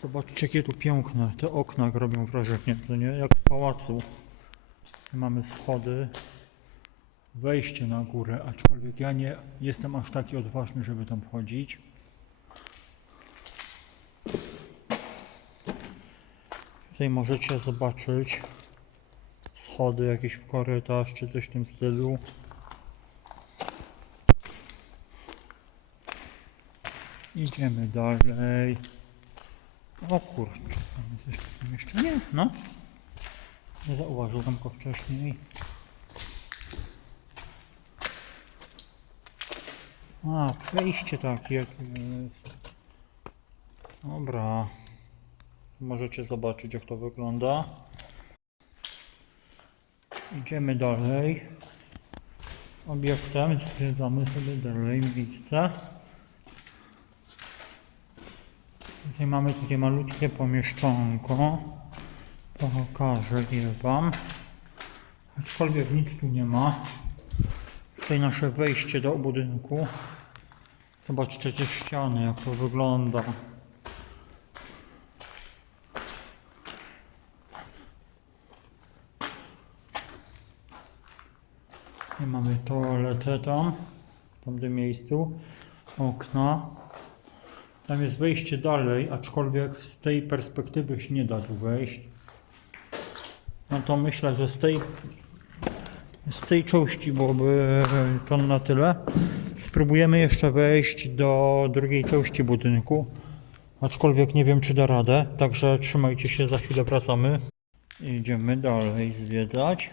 Zobaczcie, jakie tu piękne te okna robią wrażenie, to nie? Jak w pałacu. Mamy schody, wejście na górę, aczkolwiek ja nie jestem aż taki odważny, żeby tam wchodzić. Tutaj możecie zobaczyć schody, jakiś korytarz czy coś w tym stylu. Idziemy dalej. O kurczę, tam jest jeszcze pomieszczenie? No. Nie zauważyłem go wcześniej. A, przejście takie jak jest. Dobra. Możecie zobaczyć jak to wygląda. Idziemy dalej. Obiektem zwiedzamy sobie dalej miejsce. Tutaj mamy takie malutkie pomieszczonko. Pokażę je Wam. Aczkolwiek nic tu nie ma. Tutaj nasze wejście do budynku. Zobaczcie te ściany, jak to wygląda. I mamy toaletę tam, w tamtym miejscu, okna. Tam jest wejście dalej, aczkolwiek z tej perspektywy się nie da tu wejść. No to myślę, że z tej, z tej części byłoby to na tyle. Spróbujemy jeszcze wejść do drugiej części budynku, aczkolwiek nie wiem czy da radę, także trzymajcie się, za chwilę wracamy. Idziemy dalej zwiedzać.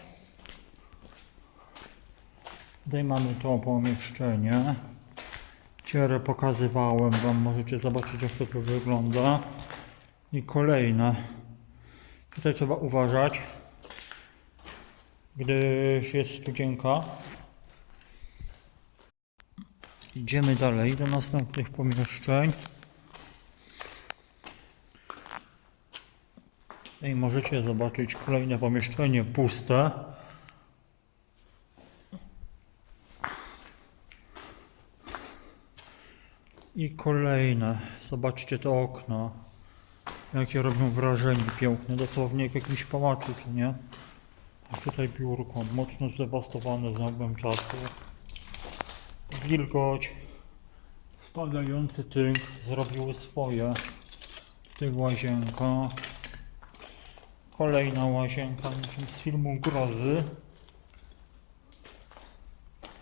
Tutaj mamy to pomieszczenie. Cierę pokazywałem Wam, możecie zobaczyć jak to tu wygląda. I kolejne. Tutaj trzeba uważać, gdyż jest studzienka. Idziemy dalej do następnych pomieszczeń. I możecie zobaczyć kolejne pomieszczenie puste. I kolejne. Zobaczcie te okna. Jakie robią wrażenie piękne. Dosłownie jak w jakimś pałacu, co nie? A tutaj biurko. Mocno zdewastowane z nagłym czasu. Wilgoć. Spadający tynk zrobiły swoje. Tutaj łazienka. Kolejna łazienka z filmu Grozy.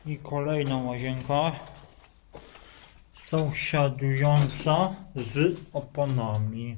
I kolejna łazienka sąsiadująca z oponami.